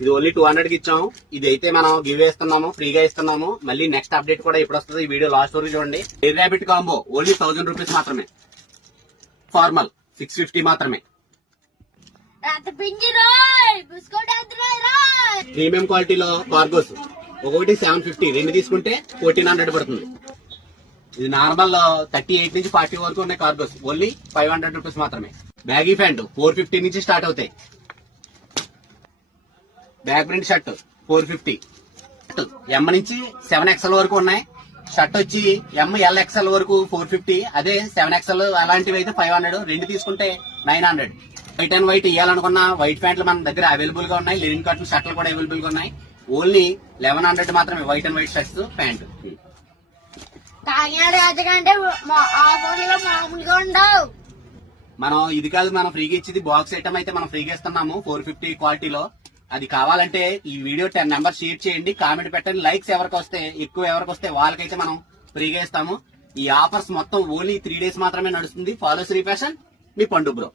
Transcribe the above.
ఇది ఓన్లీ 200 కి ఇచ్చాము. ఇది అయితే మనం గివ్ వేస్తున్నాము, ఫ్రీగా ఇస్తున్నాము. మళ్ళీ నెక్స్ట్ అప్డేట్ కూడా ఎప్పుడు వస్తుంది ఈ వీడియో లాస్ట్ వరకు చూడండి. Air rabbit combo only 1000 rupees మాత్రమే. ఫార్మల్ 650 మాత్రమే. ప్రీమియం క్వాలిటీలో కార్గోస్ ఒకటి 750, రెండు తీసుకుంటే 1400 పడుతుంది. ఇది నార్మల్ 38 నుంచి 40 వరకు ఉన్నాయి కార్గోస్, ఓన్లీ 500 రూపీస్ మాత్రమే. బ్యాగీ ప్యాంట్ 450 నుంచి స్టార్ట్ అవుతాయి. Back print shirt 450. ఎం నుంచి 7XL వరకు ఉన్నాయి. షర్ట్ వచ్చి ML XL వరకు 450. అదే 7XL అలాంటివి అయితే 500. రెండు తీసుకుంటే 900. వైట్ అండ్ వైట్ ఇవ్వాలనుకున్న వైట్ ప్యాంట్లు మన దగ్గర అవైలబుల్ గా ఉన్నాయి. లినిన్ కాటన్ షర్ట్లు కూడా అవైలబుల్ గా ఉన్నాయి. ఓన్లీ 1100 మాత్రమే white and white shirts pant. మనం ఇది కాదు, మనం ఫ్రీగా ఇచ్చేది బాక్స్ ఐటమ్ అయితే మనం ఫ్రీగా ఇస్తున్నాము 450 క్వాలిటీలో. అది కావాలంటే ఈ వీడియో 10 నెంబర్ షేర్ చేయండి, కామెంట్ పెట్టండి. లైక్స్ ఎవరికి వస్తే ఎక్కువ ఎవరికి వస్తే వాళ్ళకైతే మనం ఫ్రీగా ఇస్తాము. ఈ ఆఫర్స్ మొత్తం ఓన్లీ 3 days మాత్రమే నడుస్తుంది. ఫాలో శ్రీ ఫ్యాషన్, మీ పండు బ్రో.